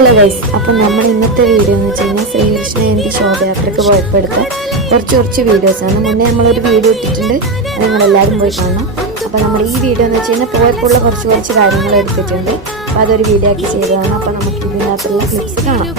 Hello guys, അപ്പം നമ്മുടെ ഇന്നത്തെ വീഡിയോ എന്ന് വെച്ച് കഴിഞ്ഞാൽ ശ്രീകൃഷ്ണ ജയന്തി ശോഭയാത്രയ്ക്ക് പോയപ്പോൾ എടുത്ത കുറച്ച് വീഡിയോസാണ്. മുന്നേ നമ്മളൊരു വീഡിയോ ഇട്ടിട്ടുണ്ട്, അത് നിങ്ങളെല്ലാവരും പോയി കാണണം. അപ്പോൾ നമ്മുടെ ഈ വീഡിയോ എന്ന് വെച്ച് കഴിഞ്ഞാൽ പോയപ്പോൾ ഉള്ള കുറച്ച് കാര്യങ്ങൾ എടുത്തിട്ടുണ്ട്. അപ്പോൾ അതൊരു വീഡിയോ ആക്കി ചെയ്തതാണ്. അപ്പോൾ നമുക്ക് ഇതിനകത്തുള്ള ക്ലിപ്സ് കാണാം.